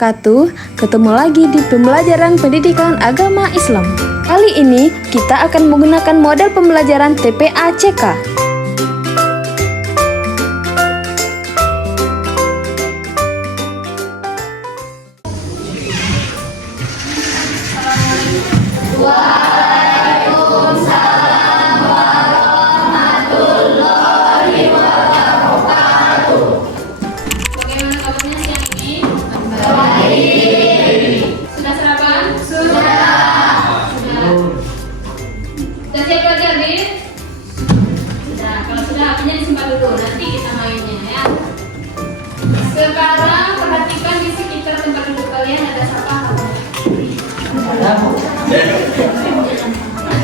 wabarakatuh. Ketemu lagi di pembelajaran pendidikan agama Islam. Kali ini kita akan menggunakan model pembelajaran TPA-CK. Sekarang perhatikan di sekitar tempat duduk kalian ada siapa?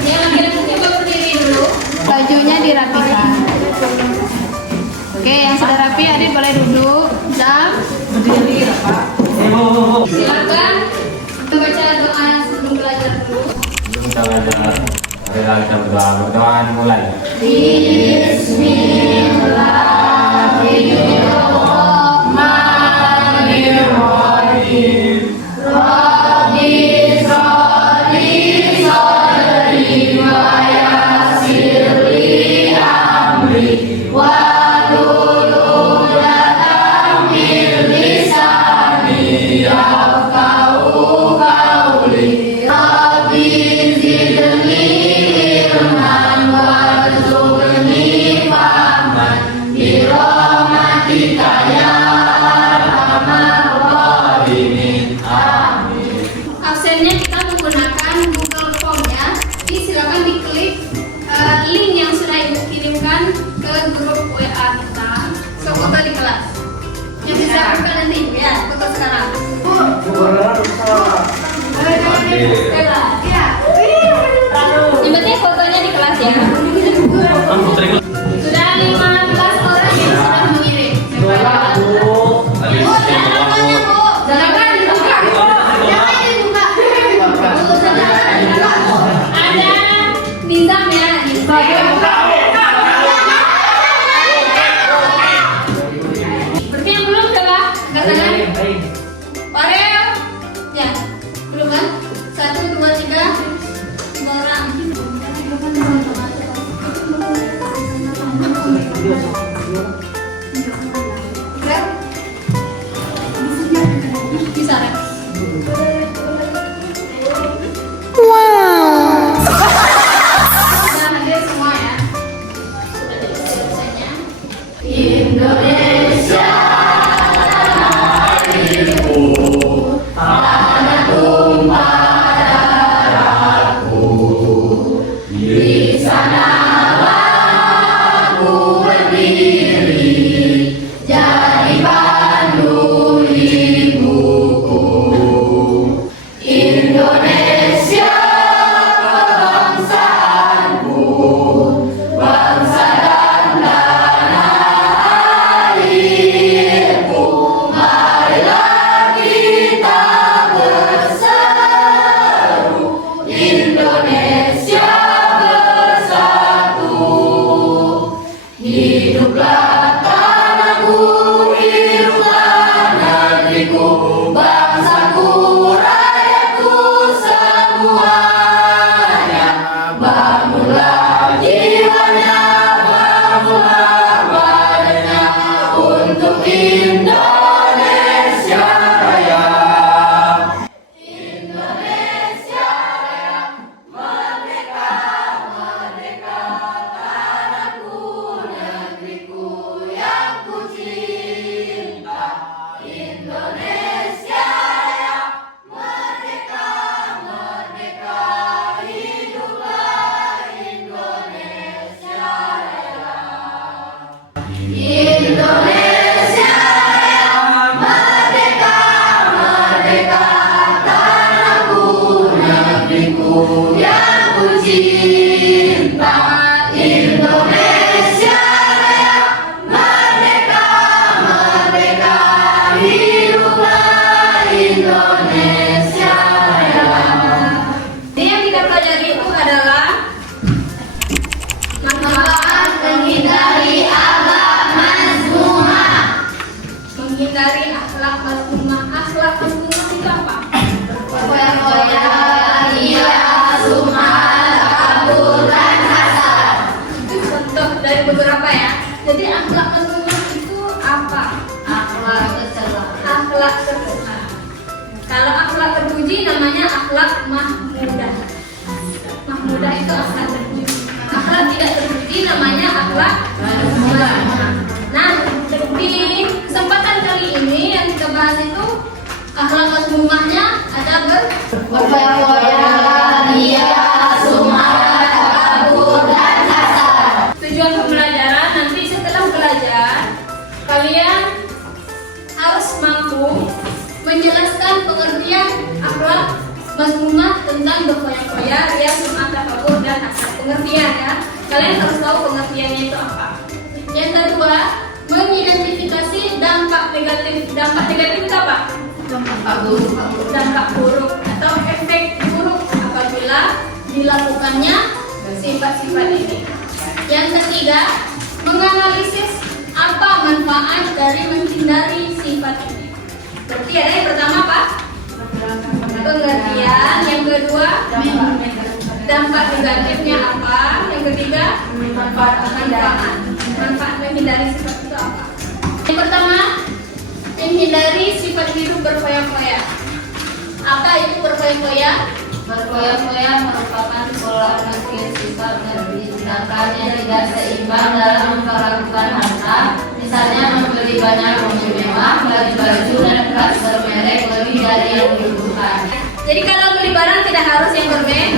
Yang laki-laki coba berdiri dulu. Bajunya dirapikan. Oke, yang sudah rapi adik boleh duduk. Jam. Berdiri Pak. Silakan membaca doa sebelum belajar dulu. Sebelum kita belajar, marilah kita berdoa. Berdoa mulai. Absennya kita menggunakan Google Form ya. Jadi silakan diklik link yang sudah ibu kirimkan ke grup WA kita. So foto di kelas. Yang bisa buka nanti ibu ya. Foto sekarang. Yang penting fotonya di kelas ya. Sudah 15 orang yang sudah mengirim. Jangan dibuka. Jangan dibuka. Ada Nizam ya. Berarti yang belum coba angkat tangan. Farel. Ya. Belum kan? 1, 2, 3. 2 orang. Bisa kan? Sudah hadir semua ya. Sudah diisi absennya. Indonesia. menghindari akhlak mazmumah. Akhlak mazmumah itu akhlak terpuji. Akhlak tidak terpuji namanya akhlak mazmumah. Nah, di kesempatan kali ini yang kita bahas itu akhlak mazmumahnya ada berfoya-foya, ria, sum'ah, takabur, dan hasad. Tujuan pembelajaran nanti setelah belajar kalian harus mampu menjelaskan pengertian akhlak mazmumah tentang berfoya-foya, ria, sum'ah, takabur, dan hasad. Pengertian ya, kalian harus tahu pengertiannya itu apa. Yang kedua, mengidentifikasi dampak negatif. Dampak negatif itu apa? Dampak buruk atau efek buruk apabila dilakukannya sifat-sifat ini. Yang ketiga, menganalisis apa manfaat dari menghindari sifat ini. Berarti ada yang pertama apa? Pengertian. Yang kedua, dampak negatifnya apa? Yang ketiga, manfaat menghindari sifat itu apa? Yang pertama, menghindari sifat hidup berfoya-foya. Apa itu berfoya-foya? Berfoya-foya merupakan pola pikir sifat tindakan yang tidak seimbang dalam memperlakukan harta, misalnya membeli banyak mobil mewah, beli baju dan tas bermerek lebih dari yang dibutuhkan. Jadi kalau beli barang tidak harus yang bermerek.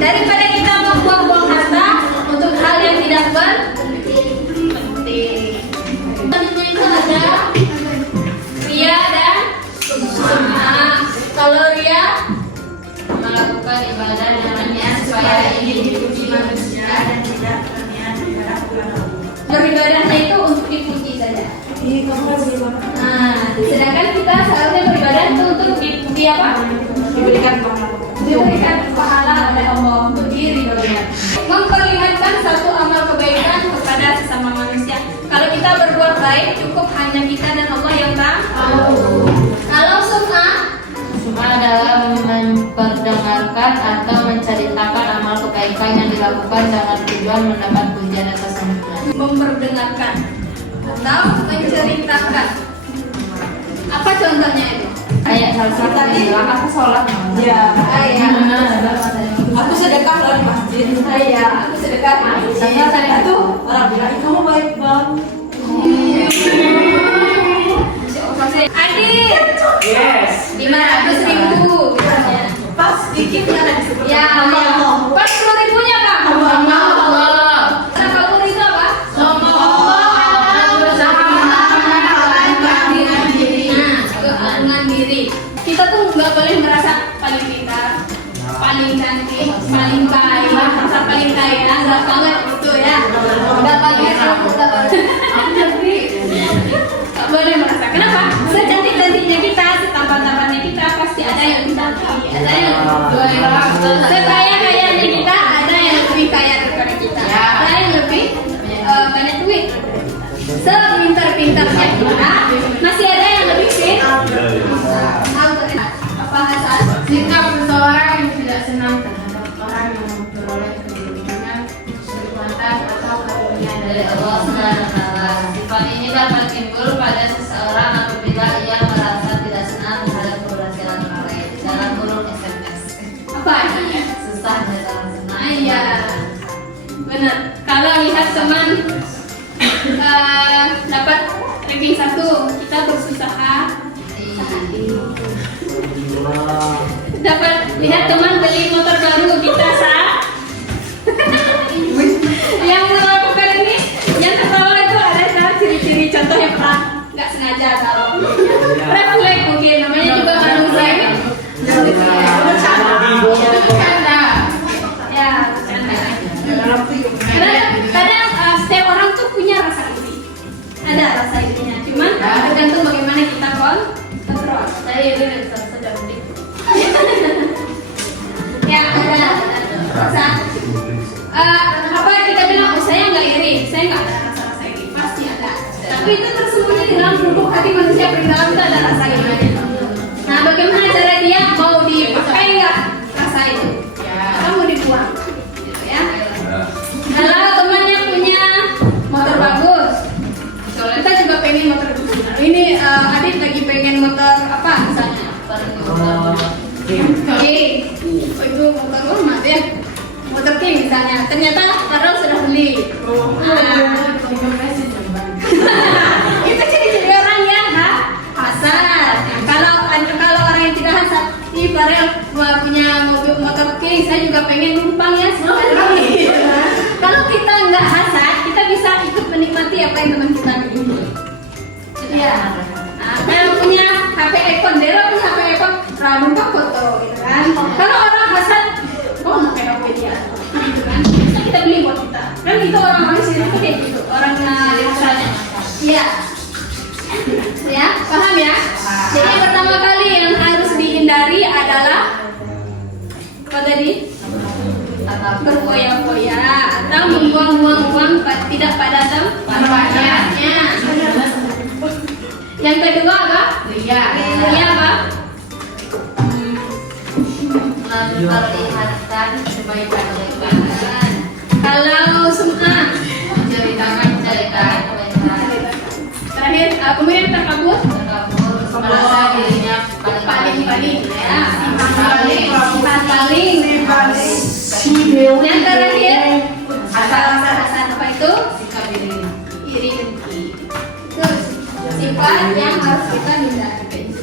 Daripada kita membuang-buang harta untuk hal yang tidak penting. Selanjutnya itu ada ria dan sum'ah. Kalau ria Melakukan ibadah dengannya supaya ingin dipuji manusia dan tidak berniat ibadah kepada Allah. beribadahnya itu untuk dipuji saja. Nah, sedangkan kita seharusnya beribadah itu untuk dipuji apa? Diberikan pahala oleh Allah untuk diri kalian. Memperlihatkan satu amal kebaikan kepada sesama manusia. Kalau kita berbuat baik, cukup hanya kita dan Allah yang tahu. Kalau sum'ah Adalah memperdengarkan atau menceritakan amal kebaikan yang dilakukan dengan tujuan mendapat pujian atau sambutan. memperdengarkan atau menceritakan. Apa contohnya itu? Ayat salah satu bilang aku sholat. Ya, Ayah. aku sedekah dari masjid. Ayah, aku sedekah di masjid. Itu orang bilang, "Ih, kamu baik banget." Adik, Yes. 500.000 misalnya. Pas dikit ada disebut. Ya, pas 10.000-nya Kak. Allah. 80 itu apa? Keagungan diri. Kita tuh nggak boleh merasa paling pintar, paling cantik, paling baik, merasa paling kaya, nggak banget itu ya. Nggak banget, nggak banget. Nggak boleh merasa. Kenapa? Secantik-cantiknya kita, setampan-tampannya kita pasti ada yang kita, ada yang sekaya-kayanya kita, ada yang lebih kaya daripada kita, ada yang lebih banyak duit. Sepintar-pintarnya kita, masih ada yang lebih pintar. Apa Hasan? Sikap seseorang yang tidak senang terhadap orang yang memperoleh kedudukan, kenikmatan atau karunia dari Allah SWT. Sifat ini dapat timbul pada seseorang apabila ia merasa tidak senang terhadap keberhasilan orang lain. Dalam kurung SMS. Apa artinya? Susah dalam senang. Iya, benar. Kalau lihat teman dapat ranking 1, kita berusaha. Dapat lihat teman beli motor baru, kita yang melakukan ini, yang tertawa itu ada ciri-ciri contoh yang pernah nggak sengaja kalau refleks mungkin namanya juga manusia ini. Bercanda. Ya, bercanda. Kadang setiap orang tuh punya rasa iri. Ada rasa irinya, cuman tergantung bagaimana kita kontrol. Saya itu sudah beli. Ya, ada rasa apa kita bilang, oh saya nggak iri, saya nggak ada rasa iri, pasti ada. Tapi itu tersembunyi di dalam lubuk hati manusia, paling dalam itu ada rasa irinya. Nah, bagaimana cara dia mau dipakai nggak rasa itu? Atau mau dibuang? Gitu ya. Kalau temannya punya motor bagus, kita juga pengen motor bagus. Ini Adit lagi pengen motor apa misalnya? Oke. Oh, itu motor rumah ya. Motor King misalnya. Ternyata Karol sudah beli. Itu ciri-ciri orang yang hasad. Kalau orang yang tidak hasad, nih Farel punya mobil motor King, saya juga pengen numpang ya. Kalau kita nggak hasad, kita bisa ikut menikmati apa yang teman kita miliki. Iya. Nah, kalau punya HP iPhone, Dela punya HP iPhone, numpang foto, gitu kan? Kalau orang hasad, oh pakai HP dia, gitu kan? Bisa kita beli buat kita. Kan itu orang manusia itu kayak gitu, orang hasadnya. Iya. Ya, paham ya? Jadi pertama kali yang harus dihindari adalah apa tadi? Berfoya-foya atau membuang-buang uang tidak pada tempatnya. Yang kedua apa? Iya apa? Kalau diharapkan kebaikan. Kalau semua Ceritakan kebaikan. terakhir kemudian terkabur Merasa dirinya paling ya paling yang terakhir asal apa itu sikap diri. iri dengki itu sifat yang harus kita hindari.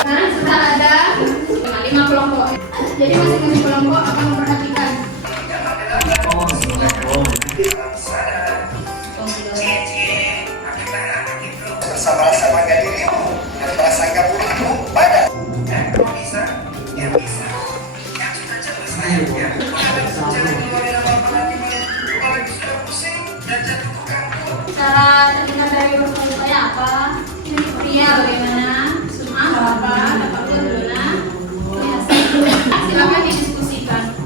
Sekarang sudah ada 5 kelompok. Jadi masing-masing kelompok akan memperhatikan. Bersama-sama dirimu dan prasangka burukmu pada Cara terhindar dari berfoya apa? Ria bagaimana? Sum'ah apa? Tafakur bagaimana? Silakan didiskusikan.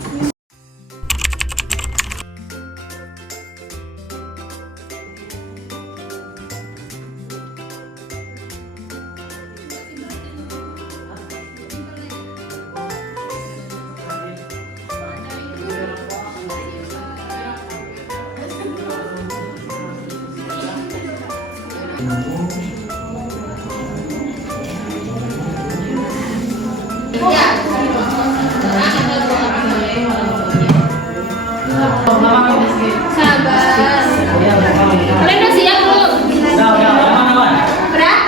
Sabar. Kalian udah siap belum? Udah?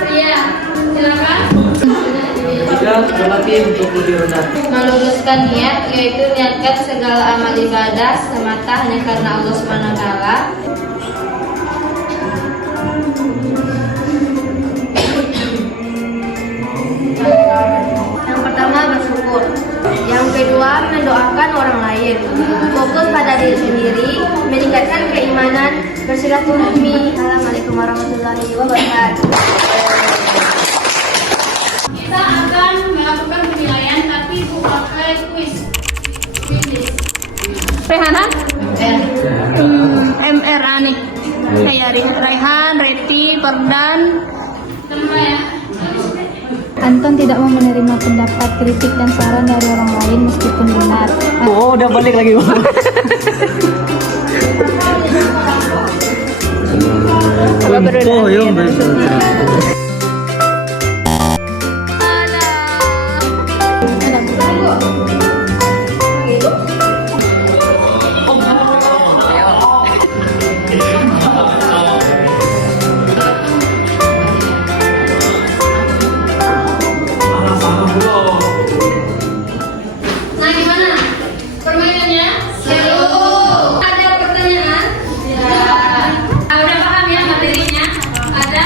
Ria, silakan. Meluruskan niat, yaitu niatkan segala amal ibadah semata hanya karena Allah SWT. Yang pertama bersyukur. Yang kedua mendoakan orang lain. Fokus pada diri sendiri, meningkatkan keimanan, bersilaturahmi. Assalamualaikum warahmatullahi wabarakatuh. Kita akan melakukan penilaian tapi pakai quiz. Rehana? MR nih. Kayak Raihan, Reti, Perdan. Semua ya. Anton tidak mau menerima pendapat, kritik, dan saran dari orang lain meskipun benar. Oh, udah balik lagi. Oh, yung Nah, gimana? Permainannya? Seru. Ada pertanyaan? Ya. Udah paham ya materinya? Ada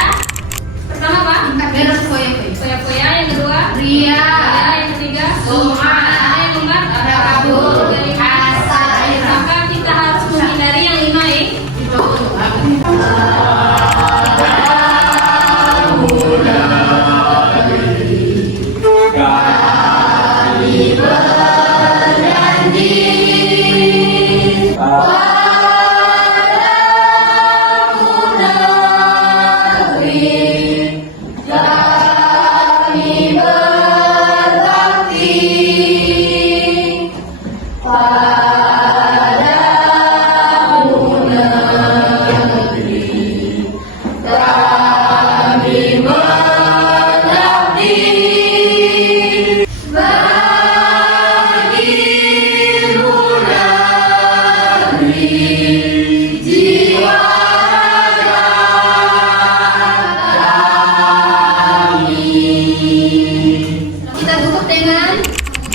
Kita tutup dengan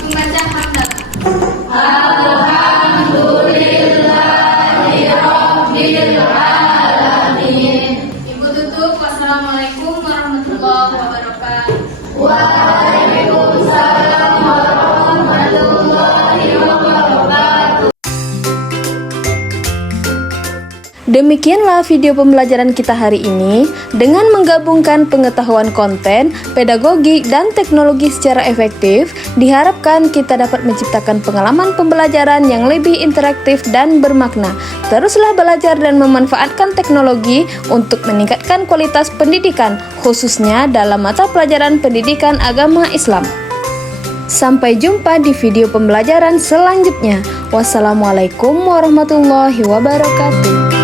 membaca hamdalah. Ibu tutup. Wassalamualaikum warahmatullahi wabarakatuh. Demikianlah video pembelajaran kita hari ini. Dengan menggabungkan pengetahuan konten, pedagogik, dan teknologi secara efektif, diharapkan kita dapat menciptakan pengalaman pembelajaran yang lebih interaktif dan bermakna. Teruslah belajar dan memanfaatkan teknologi untuk meningkatkan kualitas pendidikan, khususnya dalam mata pelajaran pendidikan agama Islam. Sampai jumpa di video pembelajaran selanjutnya. Wassalamualaikum warahmatullahi wabarakatuh.